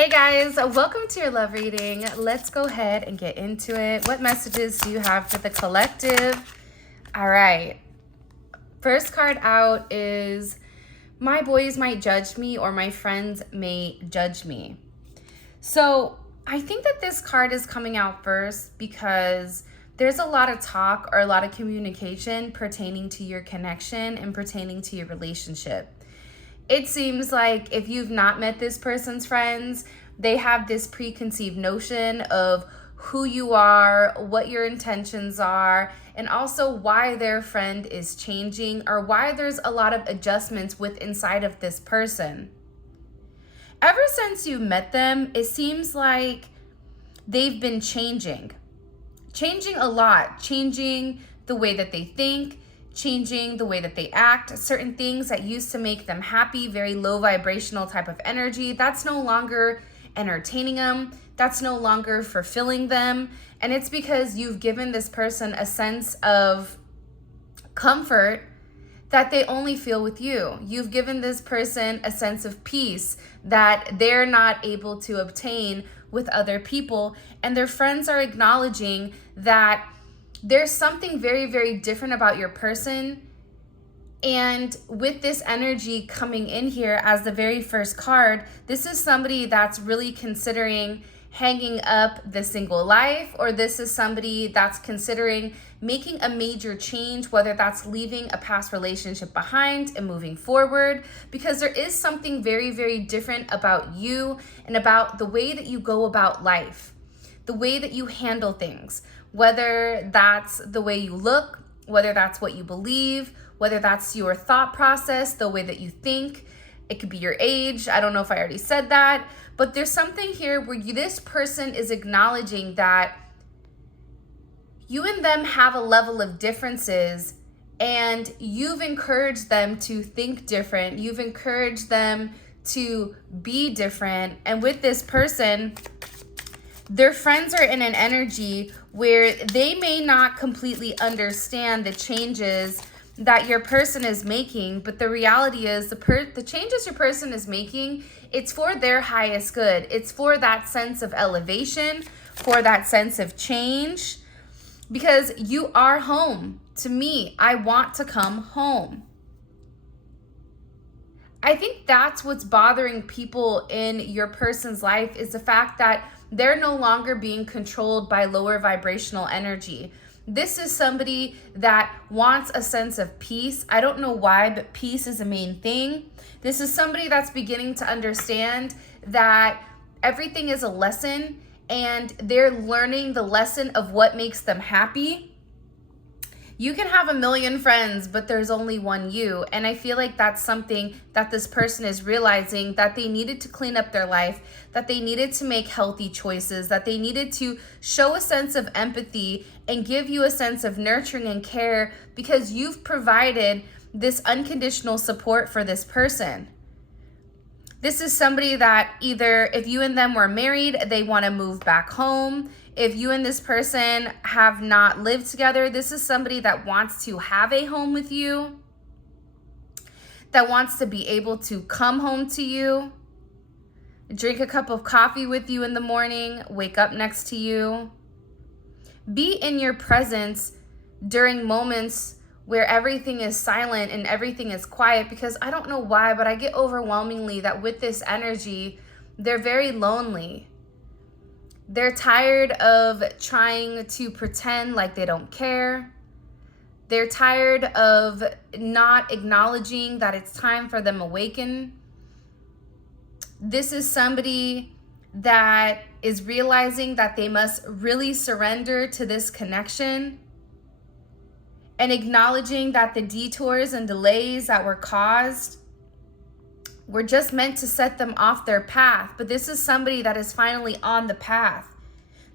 Hey guys, welcome to your love reading. Let's go ahead and get into it. What messages do you have for the collective? All right. First card out is my boys might judge me or my friends may judge me. So I think that this card is coming out first because there's a lot of talk or a lot of communication pertaining to your connection and pertaining to your relationship. It seems like if you've not met this person's friends, they have this preconceived notion of who you are, what your intentions are, and also why their friend is changing or why there's a lot of adjustments with inside of this person. Ever since you met them, it seems like they've been changing a lot, changing the way that they think, changing the way that they act. Certain things that used to make them happy, very low vibrational type of energy, that's no longer entertaining them. That's no longer fulfilling them. And it's because you've given this person a sense of comfort that they only feel with you. You've given this person a sense of peace that they're not able to obtain with other people. And their friends are acknowledging that there's something very, very different about your person. And with this energy coming in here as the very first card, this is somebody that's really considering hanging up the single life, or this is somebody that's considering making a major change, whether that's leaving a past relationship behind and moving forward, because there is something very, very different about you and about the way that you go about life, the way that you handle things, whether that's the way you look, whether that's what you believe, whether that's your thought process, the way that you think. It could be your age. I don't know if I already said that, but there's something here where this person is acknowledging that you and them have a level of differences, and you've encouraged them to think different. You've encouraged them to be different. And with this person, their friends are in an energy where they may not completely understand the changes that your person is making, but the reality is the changes your person is making, it's for their highest good. It's for that sense of elevation, for that sense of change, because you are home. To me, I want to come home. I think that's what's bothering people in your person's life, is the fact that they're no longer being controlled by lower vibrational energy. This is somebody that wants a sense of peace. I don't know why, but peace is the main thing. This is somebody that's beginning to understand that everything is a lesson, and they're learning the lesson of what makes them happy. You can have a million friends, but there's only one you. And I feel like that's something that this person is realizing, that they needed to clean up their life, that they needed to make healthy choices, that they needed to show a sense of empathy and give you a sense of nurturing and care, because you've provided this unconditional support for this person. This is somebody that either, if you and them were married, they want to move back home. If you and this person have not lived together, this is somebody that wants to have a home with you, that wants to be able to come home to you, drink a cup of coffee with you in the morning, wake up next to you, be in your presence during moments where everything is silent and everything is quiet. Because I don't know why, but I get overwhelmingly that with this energy, they're very lonely. They're tired of trying to pretend like they don't care. They're tired of not acknowledging that it's time for them to awaken. This is somebody that is realizing that they must really surrender to this connection, and acknowledging that the detours and delays that were caused were just meant to set them off their path. But this is somebody that is finally on the path.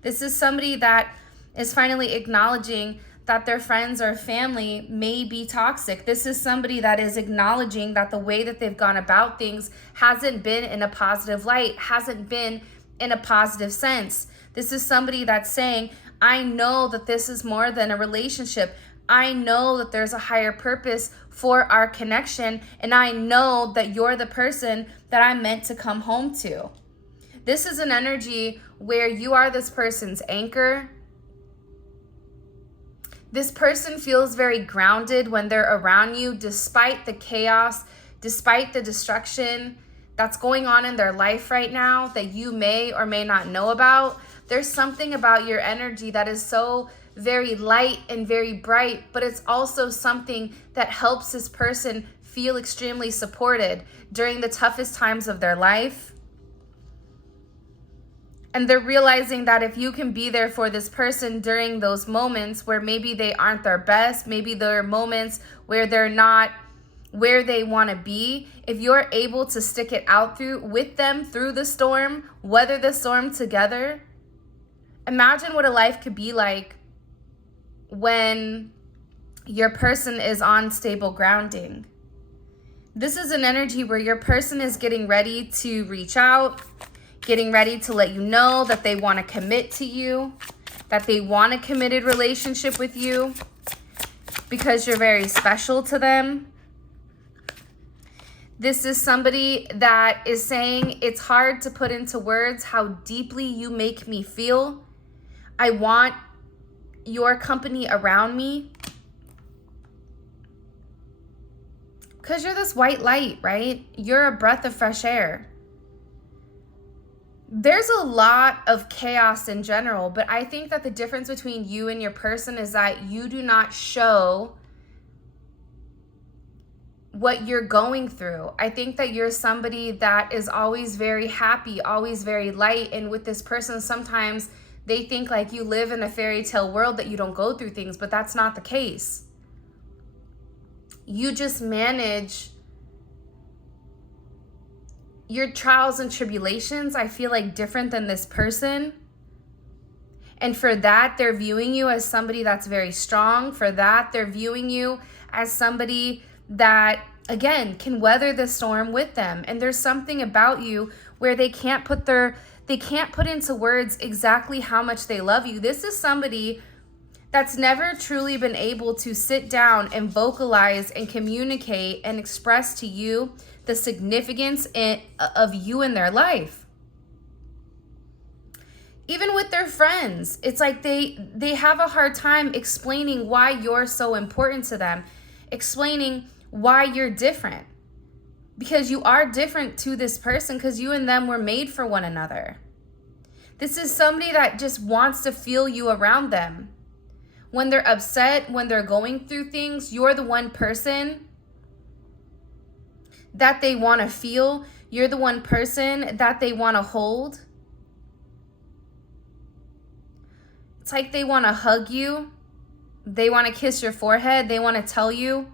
This is somebody that is finally acknowledging that their friends or family may be toxic. This is somebody that is acknowledging that the way that they've gone about things hasn't been in a positive light, hasn't been in a positive sense. This is somebody that's saying, I know that this is more than a relationship. I know that there's a higher purpose for our connection, and I know that you're the person that I'm meant to come home to. This is an energy where you are this person's anchor. This person feels very grounded when they're around you, despite the chaos, despite the destruction that's going on in their life right now that you may or may not know about. There's something about your energy that is so very light and very bright, but it's also something that helps this person feel extremely supported during the toughest times of their life. And they're realizing that if you can be there for this person during those moments where maybe they aren't their best, maybe there are moments where they're not where they want to be, if you're able to stick it out through with them through the storm, weather the storm together, imagine what a life could be like when your person is on stable grounding. This is an energy where your person is getting ready to reach out, getting ready to let you know that they want to commit to you, that they want a committed relationship with you because you're very special to them. This is somebody that is saying, it's hard to put into words how deeply you make me feel. I want your company around me. Because you're this white light, right? You're a breath of fresh air. There's a lot of chaos in general, but I think that the difference between you and your person is that you do not show what you're going through. I think that you're somebody that is always very happy, always very light. And with this person, sometimes they think like you live in a fairy tale world, that you don't go through things, but that's not the case. You just manage your trials and tribulations, I feel like, different than this person. And for that, they're viewing you as somebody that's very strong. For that, they're viewing you as somebody that, again, can weather the storm with them. And there's something about you where they can't put into words exactly how much they love you. This is somebody that's never truly been able to sit down and vocalize and communicate and express to you the significance of you in their life. Even with their friends, it's like they have a hard time explaining why you're so important to them, explaining why you're different. Because you are different to this person, because you and them were made for one another. This is somebody that just wants to feel you around them. When they're upset, when they're going through things, you're the one person that they want to feel. You're the one person that they want to hold. It's like they want to hug you. They want to kiss your forehead. They want to tell you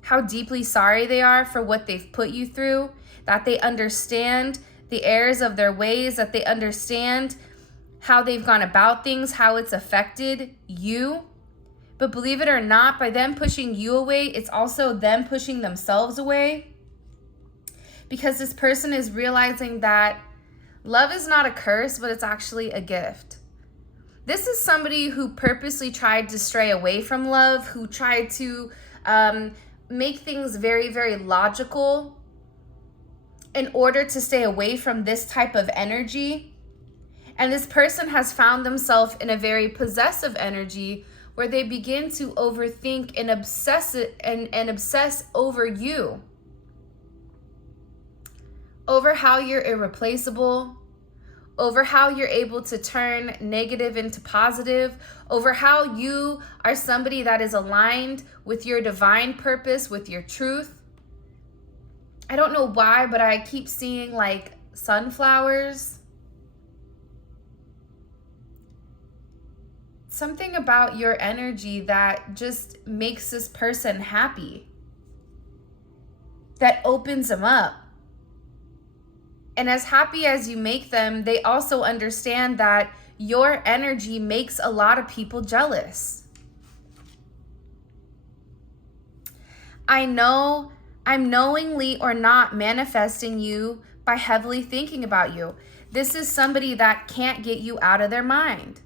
how deeply sorry they are for what they've put you through, that they understand the errors of their ways, that they understand how they've gone about things, how it's affected you. But believe it or not, by them pushing you away, it's also them pushing themselves away. Because this person is realizing that love is not a curse, but it's actually a gift. This is somebody who purposely tried to stray away from love, who tried to make things very, very logical in order to stay away from this type of energy. And this person has found themselves in a very possessive energy where they begin to overthink and obsess over you, over how you're irreplaceable, over how you're able to turn negative into positive, over how you are somebody that is aligned with your divine purpose, with your truth. I don't know why, but I keep seeing like sunflowers. Something about your energy that just makes this person happy, that opens them up. And as happy as you make them, they also understand that your energy makes a lot of people jealous. I know I'm knowingly or not manifesting you by heavily thinking about you. This is somebody that can't get you out of their mind.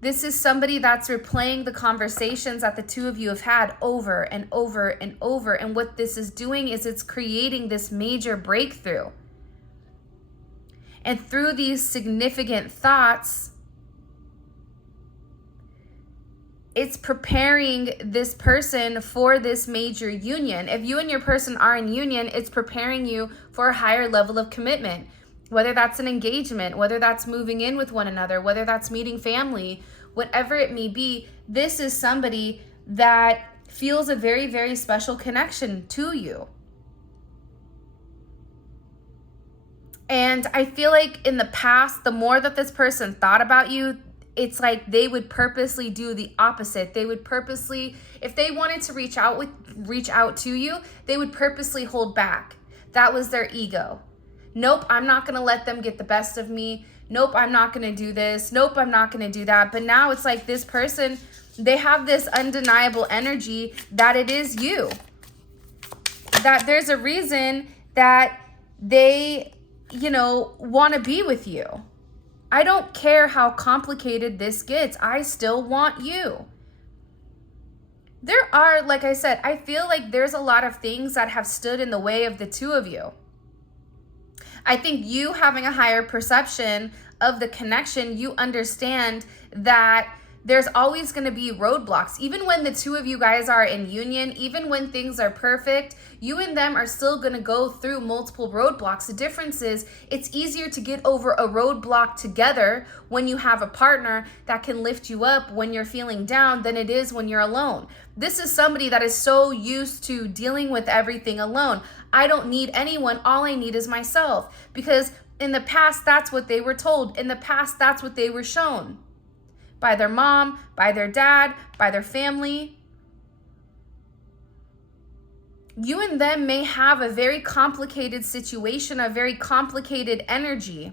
This is somebody that's replaying the conversations that the two of you have had over and over and over. And what this is doing is it's creating this major breakthrough. And through these significant thoughts, it's preparing this person for this major union. If you and your person are in union, it's preparing you for a higher level of commitment, whether that's an engagement, whether that's moving in with one another, whether that's meeting family, whatever it may be. This is somebody that feels a very, very special connection to you. And I feel like in the past, the more that this person thought about you, it's like they would purposely do the opposite. They would purposely, if they wanted to reach out to you, they would purposely hold back. That was their ego. Nope, I'm not going to let them get the best of me. Nope, I'm not going to do this. Nope, I'm not going to do that. But now it's like this person, they have this undeniable energy that it is you. That there's a reason that they, want to be with you. I don't care how complicated this gets. I still want you. There are, like I said, I feel like there's a lot of things that have stood in the way of the two of you. I think you having a higher perception of the connection, you understand that there's always going to be roadblocks. Even when the two of you guys are in union, even when things are perfect, you and them are still going to go through multiple roadblocks. The difference is it's easier to get over a roadblock together when you have a partner that can lift you up when you're feeling down than it is when you're alone. This is somebody that is so used to dealing with everything alone. I don't need anyone. All I need is myself. Because in the past, that's what they were told. In the past, that's what they were shown. By their mom, by their dad, by their family. You and them may have a very complicated situation, a very complicated energy.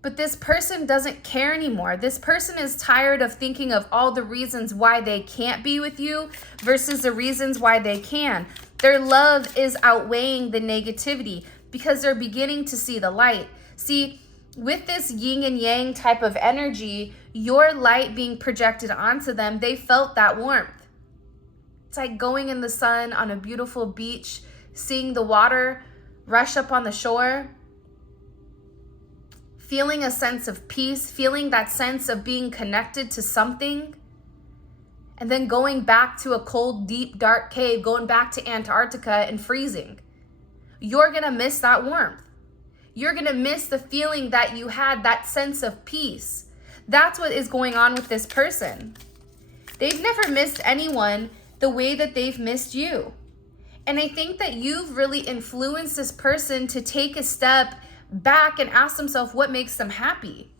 But this person doesn't care anymore. This person is tired of thinking of all the reasons why they can't be with you versus the reasons why they can. Their love is outweighing the negativity because they're beginning to see the light. See, with this yin and yang type of energy, your light being projected onto them, they felt that warmth. It's like going in the sun on a beautiful beach, seeing the water rush up on the shore, feeling a sense of peace, feeling that sense of being connected to something, and then going back to a cold, deep, dark cave, going back to Antarctica and freezing. You're gonna miss that warmth. You're going to miss the feeling that you had, that sense of peace. That's what is going on with this person. They've never missed anyone the way that they've missed you. And I think that you've really influenced this person to take a step back and ask themselves what makes them happy.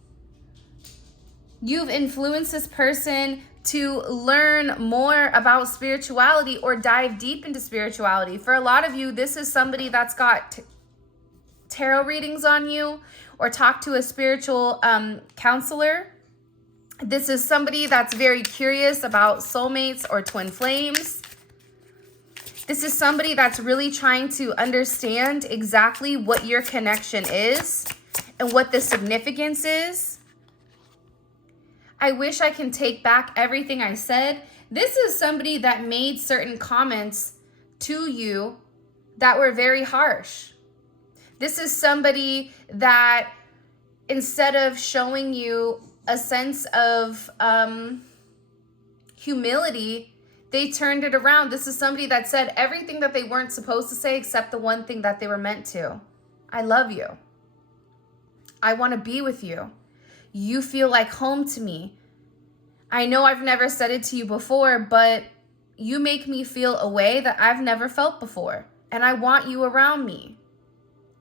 You've influenced this person to learn more about spirituality or dive deep into spirituality. For a lot of you, this is somebody that's got tarot readings on you or talk to a spiritual counselor. This is somebody that's very curious about soulmates or twin flames. This is somebody that's really trying to understand exactly what your connection is and what the significance is. I wish I can take back everything I said. This is somebody that made certain comments to you that were very harsh. This is somebody that instead of showing you a sense of humility, they turned it around. This is somebody that said everything that they weren't supposed to say except the one thing that they were meant to. I love you. I want to be with you. You feel like home to me. I know I've never said it to you before, but you make me feel a way that I've never felt before. And I want you around me.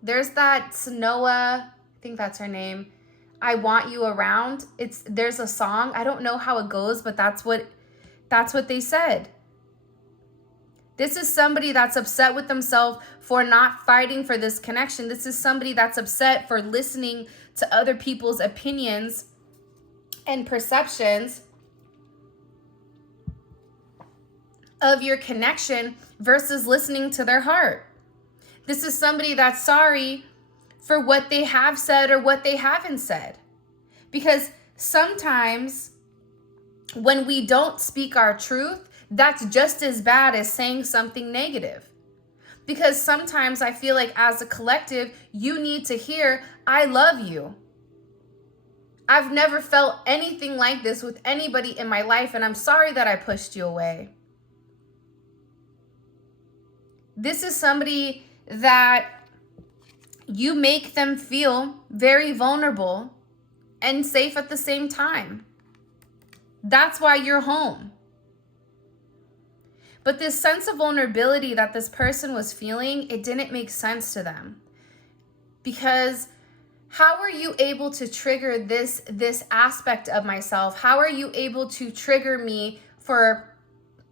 There's that Sanoa, I think that's her name. I want you around. There's a song. I don't know how it goes, but that's what they said. This is somebody that's upset with themselves for not fighting for this connection. This is somebody that's upset for listening to other people's opinions and perceptions of your connection versus listening to their heart. This is somebody that's sorry for what they have said or what they haven't said. Because sometimes when we don't speak our truth, that's just as bad as saying something negative. Because sometimes I feel like as a collective, you need to hear, I love you. I've never felt anything like this with anybody in my life, and I'm sorry that I pushed you away. This is somebody that you make them feel very vulnerable and safe at the same time. That's why you're home. But this sense of vulnerability that this person was feeling, it didn't make sense to them. Because how are you able to trigger this aspect of myself? How are you able to trigger me for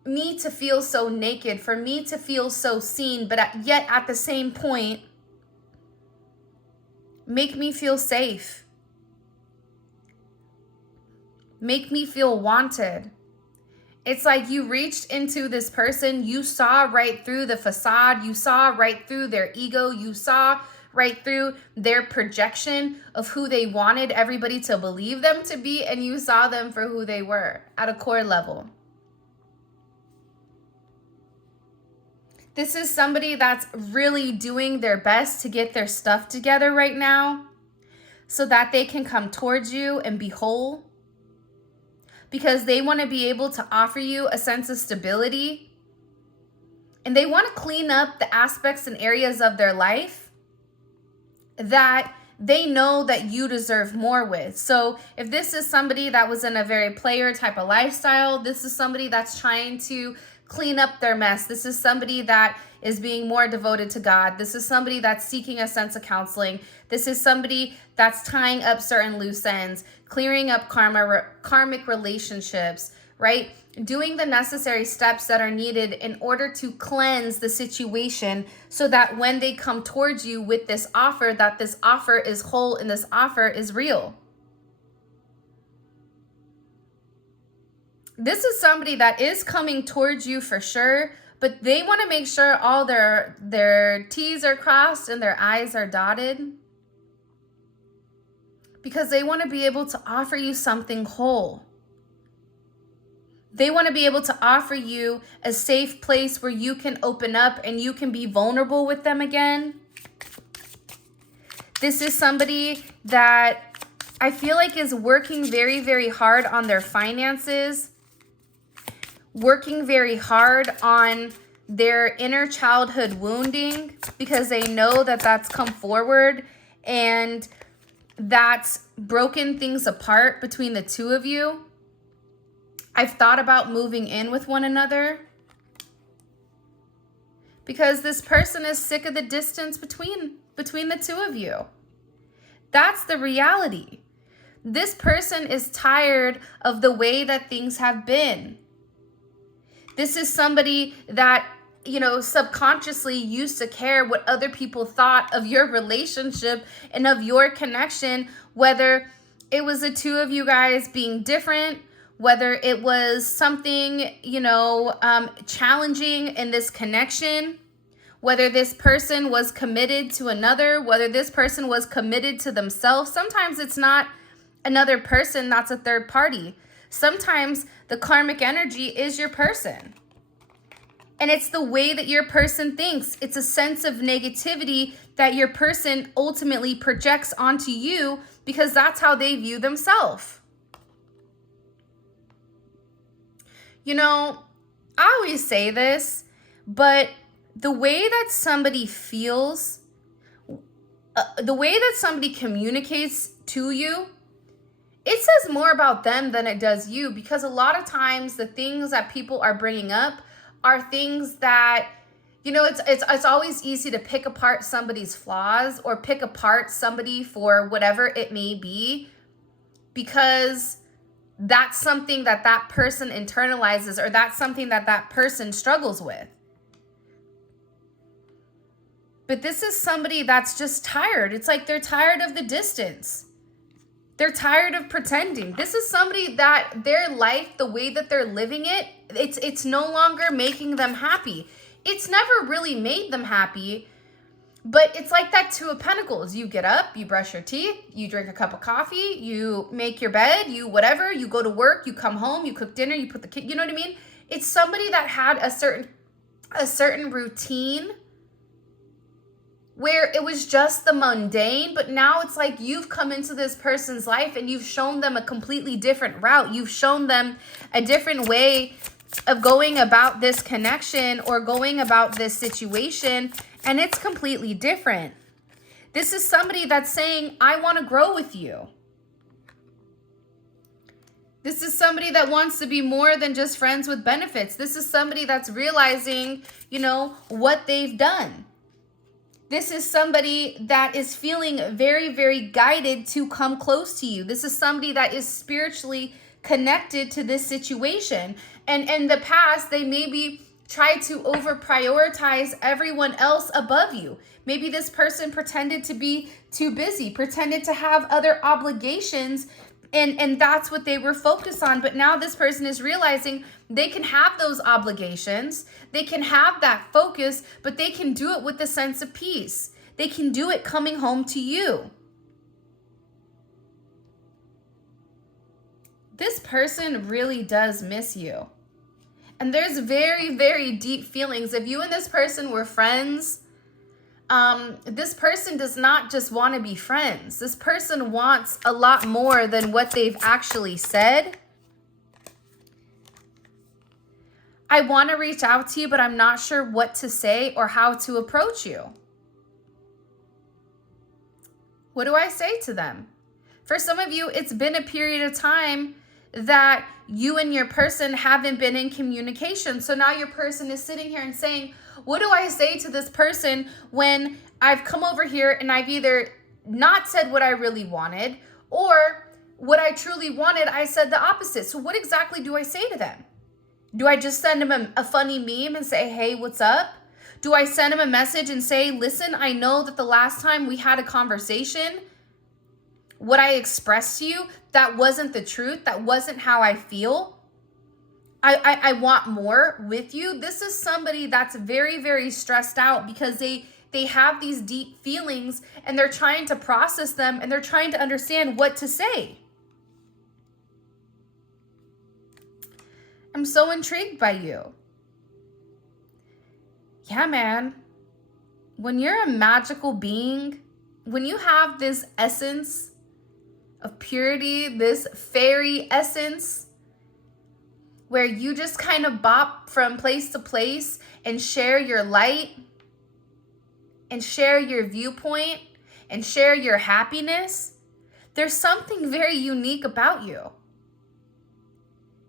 me to feel so naked, for me to feel so seen, but yet at the same point, make me feel safe? Make me feel wanted. It's like you reached into this person, you saw right through the facade, you saw right through their ego, you saw right through their projection of who they wanted everybody to believe them to be, and you saw them for who they were at a core level. This is somebody that's really doing their best to get their stuff together right now so that they can come towards you and be whole. Because they want to be able to offer you a sense of stability. And they want to clean up the aspects and areas of their life that they know that you deserve more with. So if this is somebody that was in a very player type of lifestyle, this is somebody that's trying to clean up their mess. This is somebody that is being more devoted to God. This is somebody that's seeking a sense of counseling. This is somebody that's tying up certain loose ends, clearing up karmic relationships, right? Doing the necessary steps that are needed in order to cleanse the situation so that when they come towards you with this offer, that this offer is whole and this offer is real. This is somebody that is coming towards you for sure, but they want to make sure all their T's are crossed and their I's are dotted. Because they want to be able to offer you something whole. They want to be able to offer you a safe place where you can open up and you can be vulnerable with them again. This is somebody that I feel like is working very, very hard on their finances, working very hard on their inner childhood wounding, because they know that that's come forward and that's broken things apart between the two of you. I've thought about moving in with one another because this person is sick of the distance between the two of you. That's the reality. This person is tired of the way that things have been. This is somebody that, you know, subconsciously used to care what other people thought of your relationship and of your connection, whether it was the two of you guys being different, whether it was something, you know, challenging in this connection, whether this person was committed to another, whether this person was committed to themselves. Sometimes it's not another person, that's a third party. Sometimes the karmic energy is your person. And it's the way that your person thinks. It's a sense of negativity that your person ultimately projects onto you because that's how they view themselves. You know, I always say this, but the way that somebody feels, the way that somebody communicates to you, it says more about them than it does you, because a lot of times the things that people are bringing up are things that, you know, it's always easy to pick apart somebody's flaws or pick apart somebody for whatever it may be, because that's something that that person internalizes or that's something that that person struggles with. But this is somebody that's just tired. It's like they're tired of the distance. They're tired of pretending. This is somebody that their life, the way that they're living it, it's no longer making them happy. It's never really made them happy, but it's like that Two of Pentacles. You get up, you brush your teeth, you drink a cup of coffee, you make your bed, you whatever, you go to work, you come home, you cook dinner, you put the kid, you know what I mean? It's somebody that had a certain routine where it was just the mundane, but now it's like you've come into this person's life and you've shown them a completely different route. You've shown them a different way of going about this connection or going about this situation, and it's completely different. This is somebody that's saying, I want to grow with you. This is somebody that wants to be more than just friends with benefits. This is somebody that's realizing, you know, what they've done. This is somebody that is feeling very, very guided to come close to you. This is somebody that is spiritually connected to this situation. And in the past, they maybe tried to over prioritize everyone else above you. Maybe this person pretended to be too busy, pretended to have other obligations, and that's what they were focused on. But now this person is realizing they can have those obligations, they can have that focus, but they can do it with a sense of peace. They can do it coming home to you. This person really does miss you. And there's very, very deep feelings. If you and this person were friends, this person does not just want to be friends. This person wants a lot more than what they've actually said. I want to reach out to you, but I'm not sure what to say or how to approach you. What do I say to them? For some of you, it's been a period of time that you and your person haven't been in communication. So now your person is sitting here and saying, what do I say to this person when I've come over here and I've either not said what I really wanted, or what I truly wanted, I said the opposite. So what exactly do I say to them? Do I just send them a funny meme and say, hey, what's up? Do I send them a message and say, listen, I know that the last time we had a conversation, what I expressed to you, that wasn't the truth. That wasn't how I feel. I want more with you. This is somebody that's very, very stressed out because they have these deep feelings and they're trying to process them and they're trying to understand what to say. I'm so intrigued by you. Yeah, man. When you're a magical being, when you have this essence of purity, this fairy essence, where you just kind of bop from place to place and share your light and share your viewpoint and share your happiness, there's something very unique about you.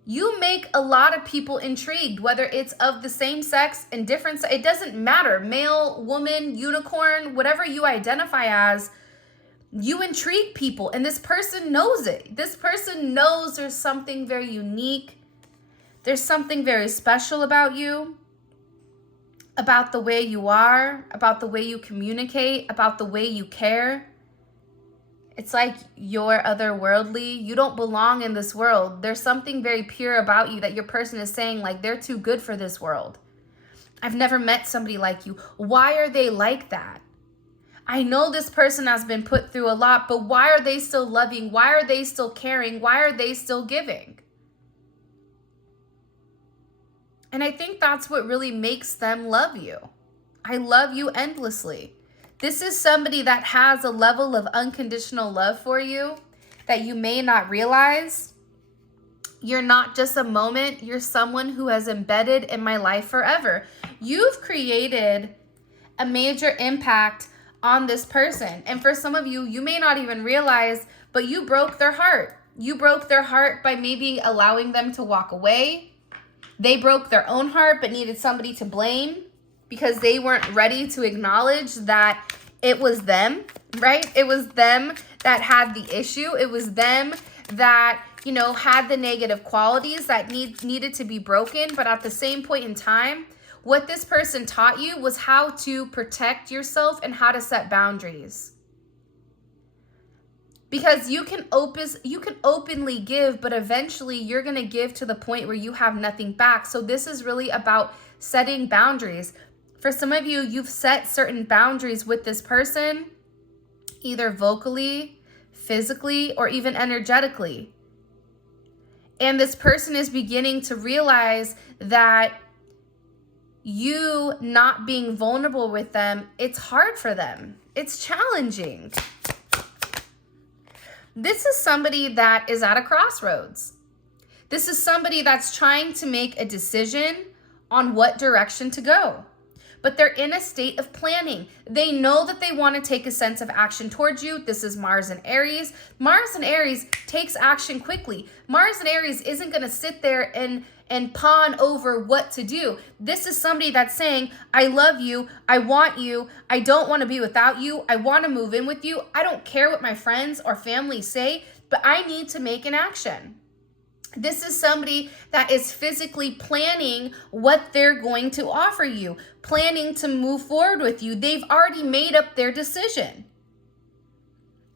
You make a lot of people intrigued, whether it's of the same sex and different sex. It doesn't matter. Male, woman, unicorn, whatever you identify as, you intrigue people. And this person knows it. This person knows there's something very unique. There's something very special about you, about the way you are, about the way you communicate, about the way you care. It's like you're otherworldly. You don't belong in this world. There's something very pure about you that your person is saying, like, they're too good for this world. I've never met somebody like you. Why are they like that? I know this person has been put through a lot, but why are they still loving? Why are they still caring? Why are they still giving? And I think that's what really makes them love you. I love you endlessly. This is somebody that has a level of unconditional love for you that you may not realize. You're not just a moment. You're someone who has embedded in my life forever. You've created a major impact on this person. And for some of you, you may not even realize, but you broke their heart. You broke their heart by maybe allowing them to walk away. They broke their own heart, but needed somebody to blame because they weren't ready to acknowledge that it was them, right? It was them that had the issue. It was them that, you know, had the negative qualities that needed to be broken. But at the same point in time, what this person taught you was how to protect yourself and how to set boundaries. Because you can openly give, but eventually you're going to give to the point where you have nothing back. So this is really about setting boundaries. For some of you, you've set certain boundaries with this person, either vocally, physically, or even energetically. And this person is beginning to realize that you not being vulnerable with them, it's hard for them. It's challenging. This is somebody that is at a crossroads. This is somebody that's trying to make a decision on what direction to go. But they're in a state of planning. They know that they want to take a sense of action towards you. This is Mars and Aries. Mars and Aries takes action quickly. Mars and Aries isn't going to sit there and pawn over what to do. This is somebody that's saying, I love you. I want you. I don't want to be without you. I want to move in with you. I don't care what my friends or family say, but I need to make an action. This is somebody that is physically planning what they're going to offer you, planning to move forward with you. They've already made up their decision.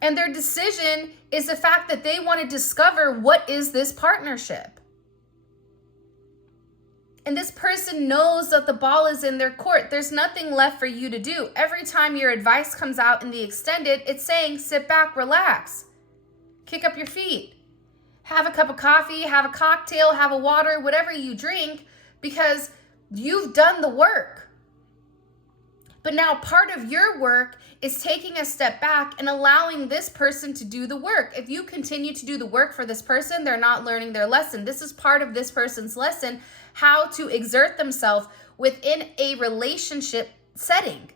And their decision is the fact that they want to discover what is this partnership. And this person knows that the ball is in their court. There's nothing left for you to do. Every time your advice comes out in the extended, it's saying, sit back, relax, kick up your feet. Have a cup of coffee, have a cocktail, have a water, whatever you drink, because you've done the work. But now part of your work is taking a step back and allowing this person to do the work. If you continue to do the work for this person, they're not learning their lesson. This is part of this person's lesson, how to exert themselves within a relationship setting.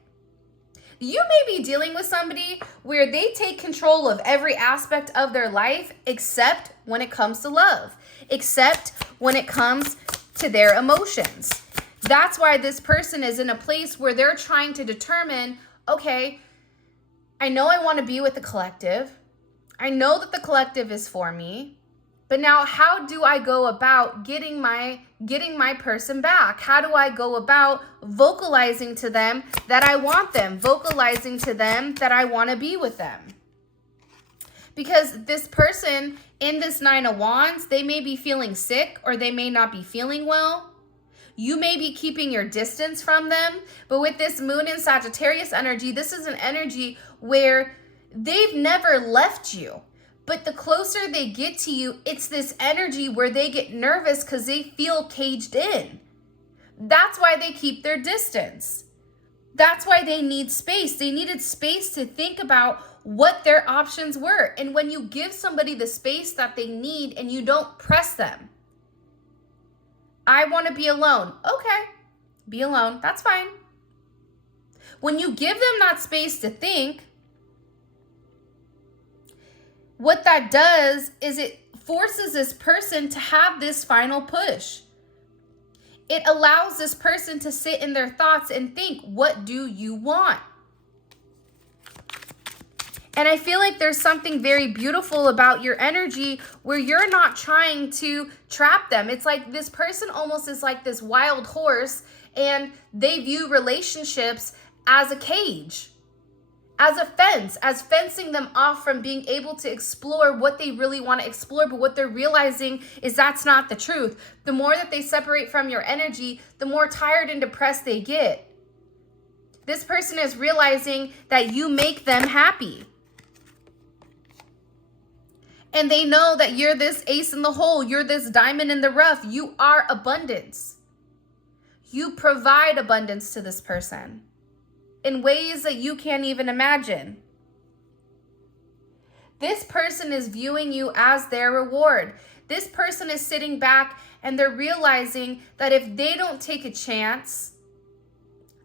You may be dealing with somebody where they take control of every aspect of their life except when it comes to love, except when it comes to their emotions. That's why this person is in a place where they're trying to determine, okay, I know I want to be with the collective. I know that the collective is for me. But now how do I go about getting my person back? How do I go about vocalizing to them that I want them, vocalizing to them that I want to be with them? Because this person in this Nine of Wands, they may be feeling sick or they may not be feeling well. You may be keeping your distance from them. But with this Moon in Sagittarius energy, this is an energy where they've never left you. But the closer they get to you, it's this energy where they get nervous because they feel caged in. That's why they keep their distance. That's why they need space. They needed space to think about what their options were. And when you give somebody the space that they need and you don't press them, I want to be alone. Okay, be alone. That's fine. When you give them that space to think, what that does is it forces this person to have this final push. It allows this person to sit in their thoughts and think, what do you want? And I feel like there's something very beautiful about your energy where you're not trying to trap them. It's like this person almost is like this wild horse and they view relationships as a cage, as a fence, as fencing them off from being able to explore what they really want to explore. But what they're realizing is that's not the truth. The more that they separate from your energy, the more tired and depressed they get. This person is realizing that you make them happy. And they know that you're this ace in the hole. You're this diamond in the rough. You are abundance. You provide abundance to this person in ways that you can't even imagine. This person is viewing you as their reward. This person is sitting back and they're realizing that if they don't take a chance,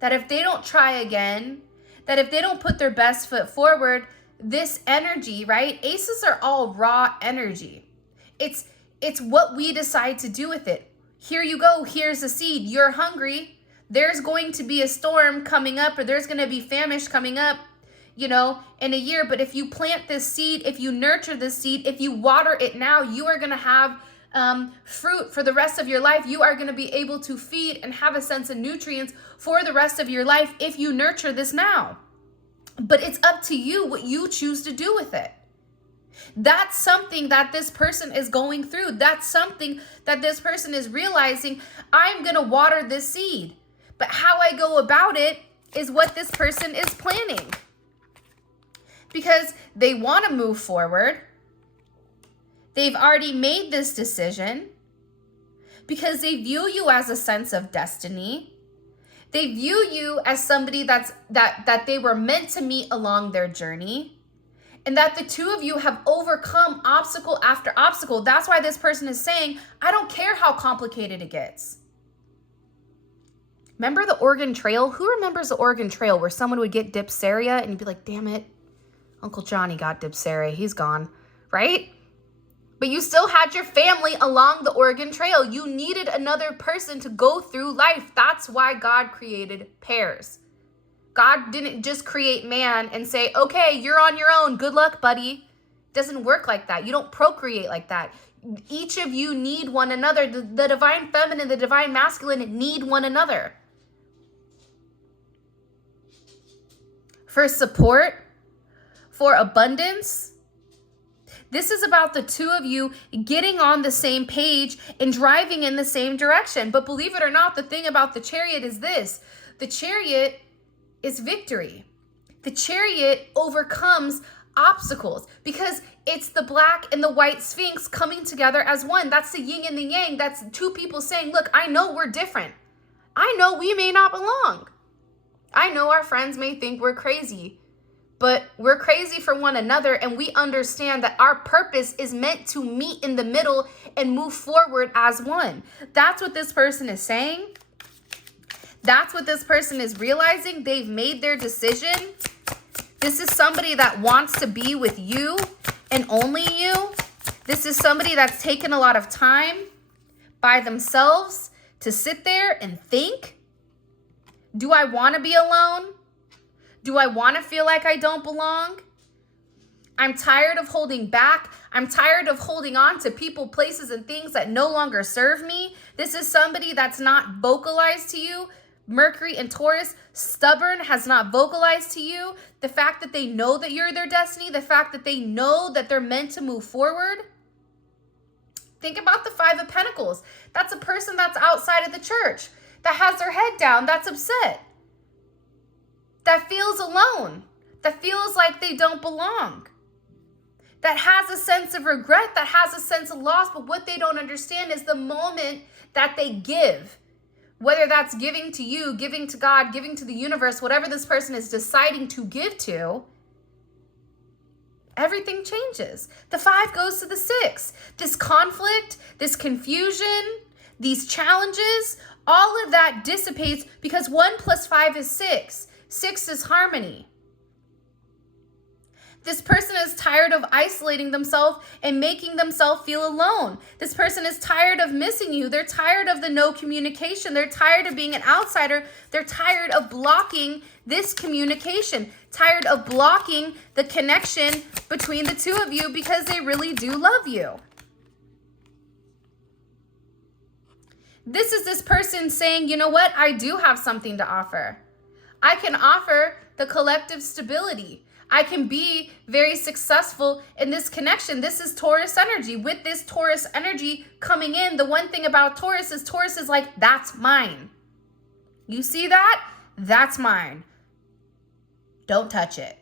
that if they don't try again, that if they don't put their best foot forward, this energy, right? Aces are all raw energy. It's what we decide to do with it. Here you go. Here's a seed. You're hungry. There's going to be a storm coming up, or there's going to be famish coming up, in a year. But if you plant this seed, if you nurture this seed, if you water it now, you are going to have fruit for the rest of your life. You are going to be able to feed and have a sense of nutrients for the rest of your life if you nurture this now. But it's up to you what you choose to do with it. That's something that this person is going through. That's something that this person is realizing. I'm going to water this seed. But how I go about it is what this person is planning. Because they want to move forward. They've already made this decision. Because they view you as a sense of destiny. They view you as somebody that they were meant to meet along their journey, and that the two of you have overcome obstacle after obstacle. That's why this person is saying, I don't care how complicated it gets. Remember the Oregon Trail? Who remembers the Oregon Trail where someone would get diphtheria and you'd be like, damn it, Uncle Johnny got diphtheria, he's gone, right? But you still had your family along the Oregon Trail. You needed another person to go through life. That's why God created pairs. God didn't just create man and say, okay, you're on your own. Good luck, buddy. It doesn't work like that. You don't procreate like that. Each of you need one another. The divine feminine, the divine masculine need one another. For support, for abundance. This is about the two of you getting on the same page and driving in the same direction. But believe it or not, the thing about the Chariot is this. The Chariot is victory. The Chariot overcomes obstacles because it's the black and the white Sphinx coming together as one. That's the yin and the yang. That's two people saying, look, I know we're different. I know we may not belong. I know our friends may think we're crazy. But we're crazy for one another, and we understand that our purpose is meant to meet in the middle and move forward as one. That's what this person is saying. That's what this person is realizing. They've made their decision. This is somebody that wants to be with you and only you. This is somebody that's taken a lot of time by themselves to sit there and think. Do I want to be alone? Do I want to feel like I don't belong? I'm tired of holding back. I'm tired of holding on to people, places, and things that no longer serve me. This is somebody that's not vocalized to you. Mercury and Taurus, stubborn, has not vocalized to you. The fact that they know that you're their destiny, the fact that they know that they're meant to move forward. Think about the Five of Pentacles. That's a person that's outside of the church, that has their head down, that's upset, that feels alone, that feels like they don't belong, that has a sense of regret, that has a sense of loss. But what they don't understand is the moment that they give, whether that's giving to you, giving to God, giving to the universe, whatever this person is deciding to give to, everything changes. The 5 goes to the 6. This conflict, this confusion, these challenges, all of that dissipates because 1 + 5 is 6. 6 is harmony. This person is tired of isolating themselves and making themselves feel alone. This person is tired of missing you. They're tired of the no communication. They're tired of being an outsider. They're tired of blocking this communication, tired of blocking the connection between the two of you because they really do love you. This is this person saying, you know what? I do have something to offer. I can offer the collective stability. I can be very successful in this connection. This is Taurus energy. With this Taurus energy coming in, the one thing about Taurus is like, that's mine. You see that? That's mine. Don't touch it.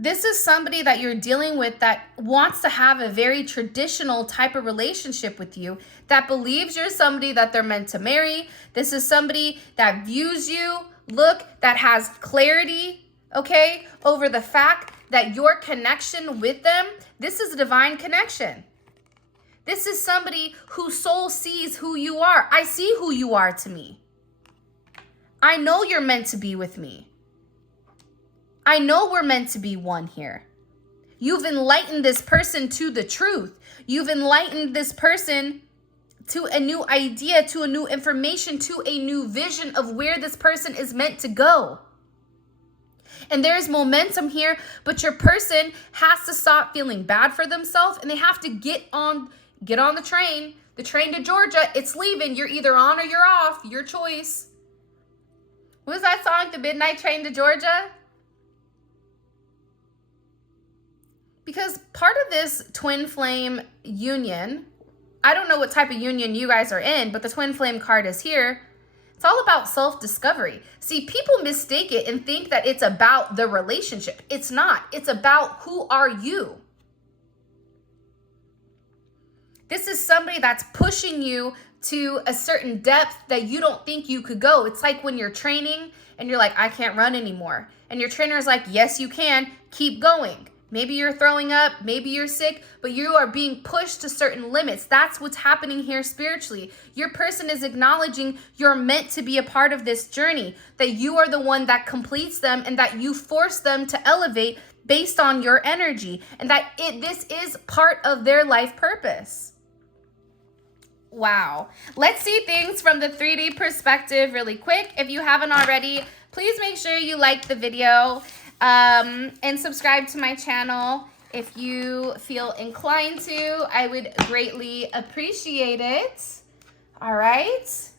This is somebody that you're dealing with that wants to have a very traditional type of relationship with you, that believes you're somebody that they're meant to marry. This is somebody that views you, that has clarity, okay, over the fact that your connection with them, this is a divine connection. This is somebody whose soul sees who you are. I see who you are to me. I know you're meant to be with me. I know we're meant to be one here. You've enlightened this person to the truth. You've enlightened this person to a new idea, to a new information, to a new vision of where this person is meant to go. And there's momentum here, but your person has to stop feeling bad for themselves, and they have to get on the train. The train to Georgia, it's leaving. You're either on or you're off. Your choice. What was that song, The Midnight Train to Georgia? Because part of this twin flame union, I don't know what type of union you guys are in, but the twin flame card is here. It's all about self-discovery. See, people mistake it and think that it's about the relationship. It's not. It's about who are you. This is somebody that's pushing you to a certain depth that you don't think you could go. It's like when you're training and you're like, I can't run anymore. And your trainer is like, yes, you can. Keep going. Maybe you're throwing up, maybe you're sick, but you are being pushed to certain limits. That's what's happening here spiritually. Your person is acknowledging you're meant to be a part of this journey, that you are the one that completes them and that you force them to elevate based on your energy, and that this is part of their life purpose. Wow. Let's see things from the 3D perspective really quick. If you haven't already, please make sure you like the video and subscribe to my channel if you feel inclined to. I would greatly appreciate it. All right.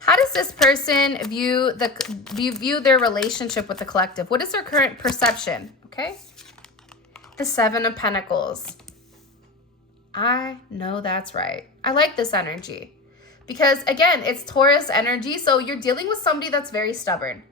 How does this person view their relationship with the collective? What is their current perception? Okay. The 7 of Pentacles. I know that's right. I like this energy because, again, it's Taurus energy. So you're dealing with somebody that's very stubborn.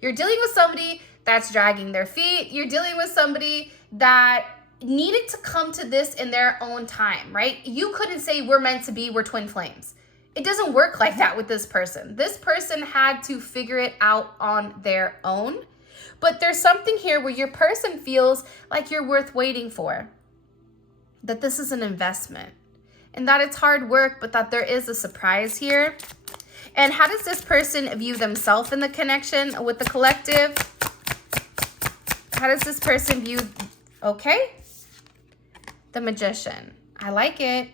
You're dealing with somebody that's dragging their feet. You're dealing with somebody that needed to come to this in their own time, right? You couldn't say we're meant to be, we're twin flames. It doesn't work like that with this person. This person had to figure it out on their own. But there's something here where your person feels like you're worth waiting for, that this is an investment, and that it's hard work, but that there is a surprise here. And how does this person view themselves in the connection with the collective? How does this person view, okay, the Magician. I like it.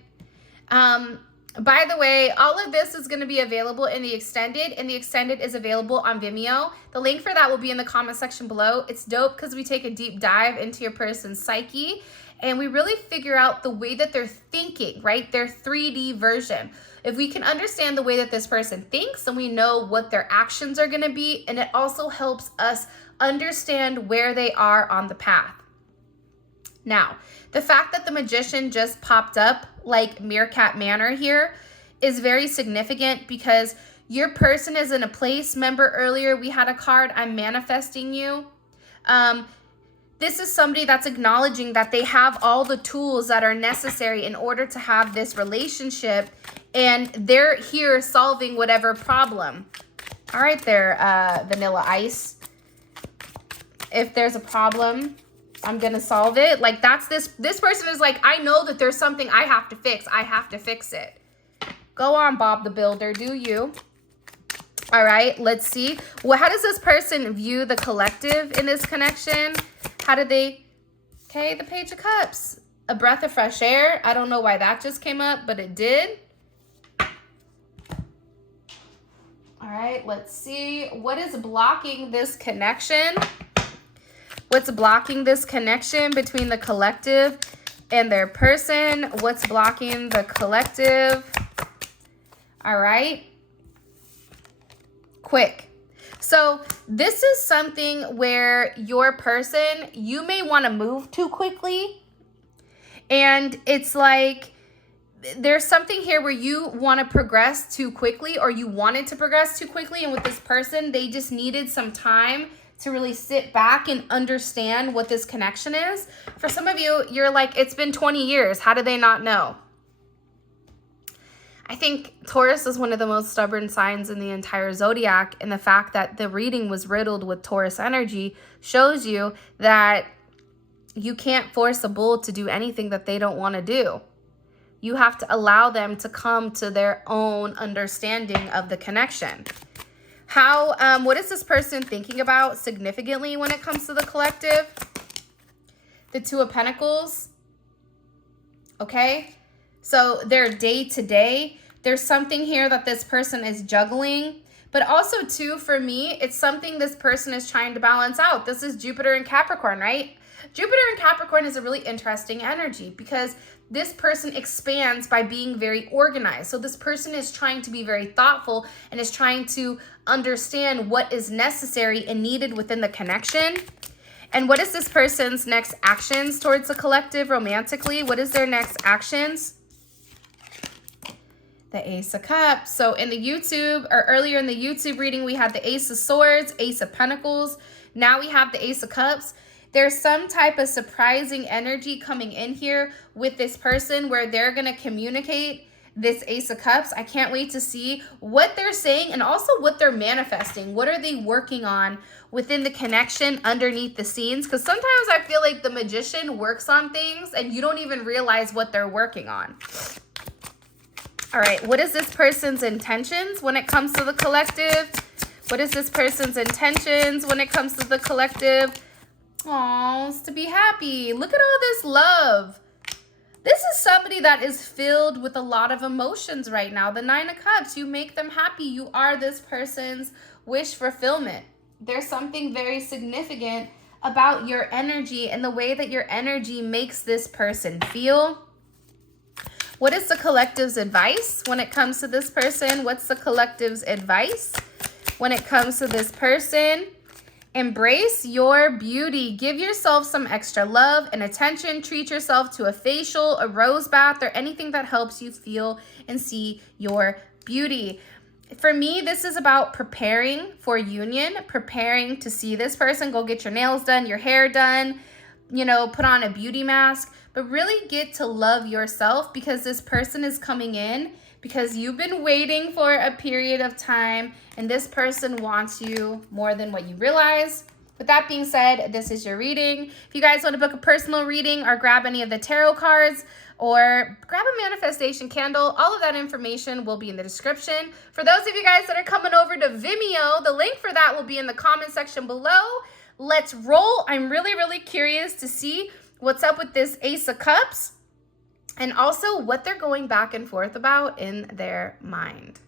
By the way, all of this is going to be available in the extended, and the extended is available on Vimeo. The link for that will be in the comment section below. It's dope because we take a deep dive into your person's psyche, and we really figure out the way that they're thinking, right? Their 3D version. If we can understand the way that this person thinks, then we know what their actions are going to be, and it also helps us understand where they are on the path. Now, the fact that the Magician just popped up like Meerkat Manor here is very significant because your person is in a place. Remember earlier we had a card, I'm manifesting you. This is somebody that's acknowledging that they have all the tools that are necessary in order to have this relationship, and they're here solving whatever problem. All right there, Vanilla Ice. If there's a problem, I'm going to solve it. Like that's this person is like, I know that there's something I have to fix. I have to fix it. Go on, Bob the Builder. Do you? All right, let's see. Well, how does this person view the collective in this connection? How do they, okay, the Page of Cups. A breath of fresh air. I don't know why that just came up, but it did. All right, let's see. What is blocking this connection? What's blocking this connection between the collective and their person? What's blocking the collective? All right. Quick. So this is something where your person, you may want to move too quickly. And it's like there's something here where you want to progress too quickly, or you wanted to progress too quickly. And with this person, they just needed some time to really sit back and understand what this connection is. For some of you, you're like, it's been 20 years. How do they not know? I think Taurus is one of the most stubborn signs in the entire zodiac, and the fact that the reading was riddled with Taurus energy shows you that you can't force a bull to do anything that they don't want to do. You have to allow them to come to their own understanding of the connection. What is this person thinking about significantly when it comes to the collective? The Two of Pentacles. Okay. So their day to day, there's something here that this person is juggling, but also too, for me, it's something this person is trying to balance out. This is Jupiter and Capricorn, right? Jupiter and Capricorn is a really interesting energy because this person expands by being very organized. So this person is trying to be very thoughtful and is trying to understand what is necessary and needed within the connection. And what is this person's next actions towards the collective romantically? What is their next actions? The Ace of Cups. So in the YouTube, or earlier in the YouTube reading, we had the Ace of Swords, Ace of Pentacles. Now we have the Ace of Cups. There's some type of surprising energy coming in here with this person where they're going to communicate this Ace of Cups. I can't wait to see what they're saying and also what they're manifesting. What are they working on within the connection underneath the scenes? Because sometimes I feel like the magician works on things and you don't even realize what they're working on. All right, what is this person's intentions when it comes to the collective? What is this person's intentions when it comes to the collective? Oh, it's to be happy. Look at all this love. This is somebody that is filled with a lot of emotions right now. The Nine of Cups, you make them happy. You are this person's wish fulfillment. There's something very significant about your energy and the way that your energy makes this person feel. What is the collective's advice when it comes to this person? What's the collective's advice when it comes to this person? Embrace your beauty. Give yourself some extra love and attention. Treat yourself to a facial, a rose bath, or anything that helps you feel and see your beauty. For me, this is about preparing for union, preparing to see this person. Go get your nails done, your hair done, you know, put on a beauty mask, but really get to love yourself because this person is coming in because you've been waiting for a period of time and this person wants you more than what you realize. With that being said, this is your reading. If you guys want to book a personal reading or grab any of the tarot cards or grab a manifestation candle, all of that information will be in the description. For those of you guys that are coming over to Vimeo, the link for that will be in the comment section below. Let's roll. I'm really, really curious to see what's up with this Ace of Cups and also what they're going back and forth about in their mind.